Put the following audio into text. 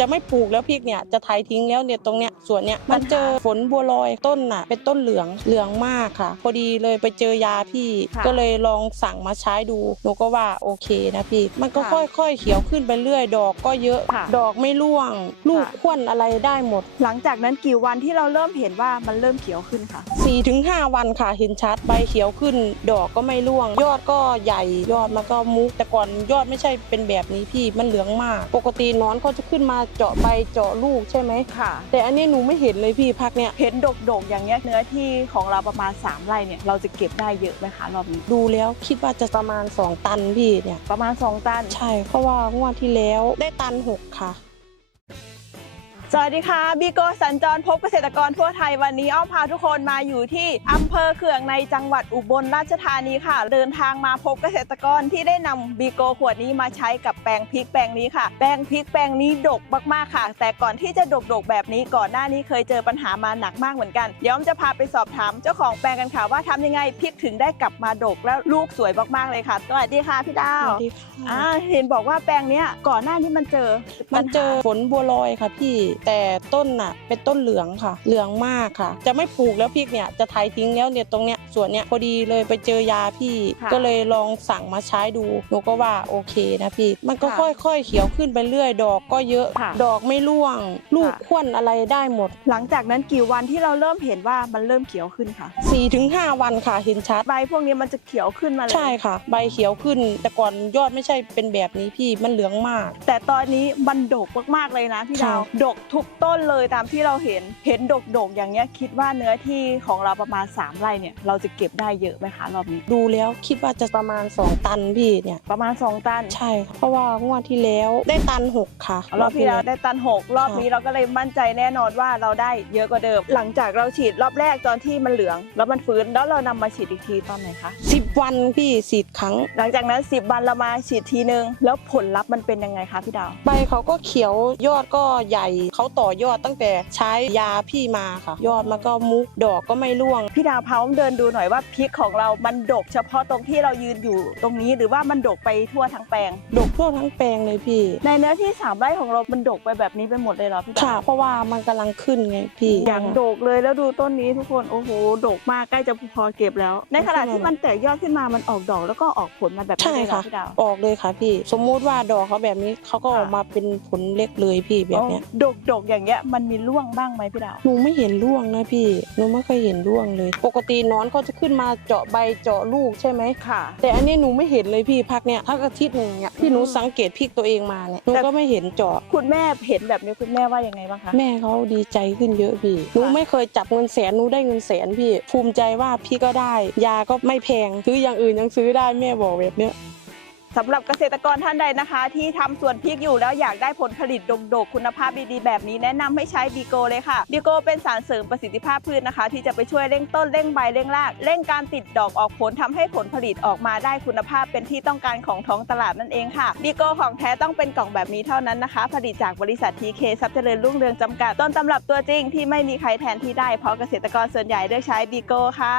จะไม่ปลูกแล้วพริกเนี่ยจะไถทิ้งแล้วเนี่ยตรงเนี้ยส่วนเนี้ยมันเจอฝนบัวลอยต้นน่ะ เป็นต้นเหลืองเหลืองมากค่ะ พอดีเลยไปเจอยาพี่ค่ะก็เลยลองสั่งมาใช้ดูหนูก็ว่าโอเคนะพี่ มันก็ค่ะค่อยๆเขียวขึ้นไปเรื่อย ดอกก็เยอะค่ะดอกไม่ร่วง ลูกค่ะข้วนอะไรได้หมด หลังจากนั้นกี่วันที่เราเริ่มเห็นว่ามันเริ่มเขียวขึ้นค่ะ4-5ถึง5วันค่ะเห็นชัดใบเขียวขึ้น ดอกก็ไม่ร่วง ยอดก็ใหญ่ยอดมันก็มุกแต่ก่อนยอดไม่ใช่เป็นแบบนี้พี่มันเหลืองมาก ปกติหนอนเขาจะขึ้นมาเจาะใบเจาะลูกใช่ไหมค่ะ แต่อันนี้หนูไม่เห็นเลยพี่พักเนี่ยเห็นดกๆอย่างเงี้ยเนื้อที่ของเราประมาณ 3ไร่เนี่ยเราจะเก็บได้เยอะไหมคะรอบนี้ดูแล้วคิดว่าจะประมาณ 2 ตันพี่เนี่ยประมาณ 2 ตัน ใช่ เพราะว่างวดที่แล้วได้ตัน 6 ค่ะ สวัสดีค่ะบีโกสัญจรพบเกษตรกรทั่วไทยวันนี้อ้อมพาทุกคนมาอยู่ที่อำเภอเขืองในจังหวัดอุบลราชธานีค่ะ เดินทางมาพบเกษตรกรที่ได้นำบีโกขวดนี้มาใช้กับแปลงพริกแปลงนี้ค่ะ แปลงพริกแปลงนี้ดกมากๆค่ะ แต่ก่อนที่จะดกๆแบบนี้ก่อนหน้านี้เคยเจอปัญหามาหนักมากเหมือนกันเดี๋ยวอ้อมจะพาไปสอบถามเจ้าของแปลงกันค่ะว่าทำยังไงพริกถึงได้กลับมาดกแล้วลูกสวยมากๆเลยค่ะสวัสดีค่ะพี่ดาสววัสดีค่ะอ่าเห็นบอกว่าแปลงเนี้ยก่อนหน้านี้มันเจอปัมัญนหาเจอฝนบัวลอยค่ะพี่แต่ต้นน่ะเป็นต้นเหลืองค่ะ เหลืองมากค่ะ จะไม่ปลูกแล้วพริกเนี่ยจะไถทิ้งแล้วเนี่ยตรงเนี้ยส่วนเนี้ยพอดีเลยไปเจอยาพี่ ค่ะก็เลยลองสั่งมาใช้ดูหนูก็ว่าโอเคนะพี่ มันก็ค่ะค่อยๆเขียวขึ้นไปเรื่อยดอกก็เยอะ ค่ะดอกไม่ร่วง ลูกค่ะ ข้วนอะไรได้หมด หลังจากนั้นกี่วันที่เราเริ่มเห็นว่ามันเริ่มเขียวขึ้นค่ะ 4-5ถึง5วันค่ะเห็นชัด ใบพวกนี้มันจะเขียวขึ้นมาเลยใช่ค่ะ ใบเขียวขึ้น แต่ก่อนยอดไม่ใช่เป็นแบบนี้พี่มันเหลืองมาก แต่ตอนนี้มันดกมากๆเลยนะพี่ดาวค่ะดกทุกต้นเลยตามที่เราเห็นเห็นดกดกๆ อย่างเงี้ยคิดว่าเนื้อที่ของเราประมาณ 3 ไร่เนี่ยเราจะเก็บได้เยอะไหมคะรอบนี้ ดูแล้วคิดว่าจะประมาณ 2 ตันพี่เนี่ยประมาณ 2 ตัน ใช่ค่ะเพราะว่างวดที่แล้วได้ตันหกค่ะรอบที่แล้วได้ตันหกรอบนี้เราก็เลยมั่นใจแน่นอนว่าเราได้เยอะกว่าเดิม หลังจากเราฉีดรอบแรกตอนที่มันเหลือง แล้วมันฟื้นแล้วเรานำมาฉีดอีกทีตอนไหนคะ สิบวันพี่สีดครั้ง หลังจากนั้น 10 วันเรามาฉีดทีนึง แล้วผลลัพธ์มันเป็นยังไงคะพี่ดาว ใบเขาก็เขียวยอดก็ใหญ่เขาต่อยอดตั้งแต่ใช้ยาพี่มาค่ะ ยอดมันก็มุกดอกก็ไม่ร่วง พี่ดาวพาผมเดินดูหน่อยว่าพริกของเรามันดก เฉพาะตรงที่เรายืนอยู่ตรงนี้หรือว่ามันดกไปทั่วทั้งแปลง ดกทั่วทั้งแปลงเลยพี่ ในเนื้อที่สามไร่ของเรา มันดกไปแบบนี้ไปหมดเลยเหรอพี่ค่ะดาวเพราะว่ามันกำลังขึ้นไงพี่อย่างดกเลยแล้วดูต้นนี้ทุกคนโอ้โหดกมากใกล้จะพอเก็บแล้ว ในขณะที่มันแตกยอดขึ้นมามันออกดอกแล้วก็ออกผลมาแบบนี้ใช่เลยเหรอค่ะ พี่ดาว ออกเลยค่ะพี่ สมมุติว่าดอกเขาแบบนี้เขาก็ออกมาเป็นผลเล็กเลยพี่แบบเนี้ยโอ้ดกดกๆอย่างเงี้ยมันมีร่วงบ้างไหมพี่ดาว หนูไม่เห็นร่วงนะพี่หนูไม่เคยเห็นร่วงเลย ปกติหนอนเขาจะขึ้นมาเจาะใบเจาะลูกใช่ไหม ค่ะ แต่อันนี้หนูไม่เห็นเลยพี่พักเนี่ยพักอาทิตย์หนึ่งเนี่ยที่หนูสังเกตพริกตัวเองมาเนี่ยหนูแต่ก็ไม่เห็นเจาะ คุณแม่เห็นแบบนี้คุณแม่ว่ายังไงบ้างคะ แม่เขาดีใจขึ้นเยอะพี่หนูไม่เคยจับเงินแสนหนูได้เงินแสนพี่ ภูมิใจว่าพี่ก็ได้ ยาก็ไม่แพง ซื้ออย่างอื่นยังซื้อได้แม่บอกแบบเนี้ยสำหรับเกษตรกรท่านใดนะคะ ที่ทำสวนพริกอยู่แล้วอยากได้ผลผลิตดกๆ คุณภาพดีๆ แบบนี้แนะนำให้ใช้บีโกเลยค่ะบีโกเป็นสารเสริมประสิทธิภาพพืชนะคะ ที่จะไปช่วยเร่งต้นเร่งใบเร่งรากเร่งการติดดอกออกผลทำให้ผลผลิตออกมาได้คุณภาพเป็นที่ต้องการของท้องตลาดนั่นเองค่ะบีโกของแท้ต้องเป็นกล่องแบบนี้เท่านั้นนะคะ ผลิตจากบริษัททีเคทรัพย์เจริญรุ่งเรืองจำกัดต้นตำรับตัวจริงที่ไม่มีใครแทนที่ได้เพราะเกษตรกรส่วนใหญ่เลือกใช้บีโกค่ะ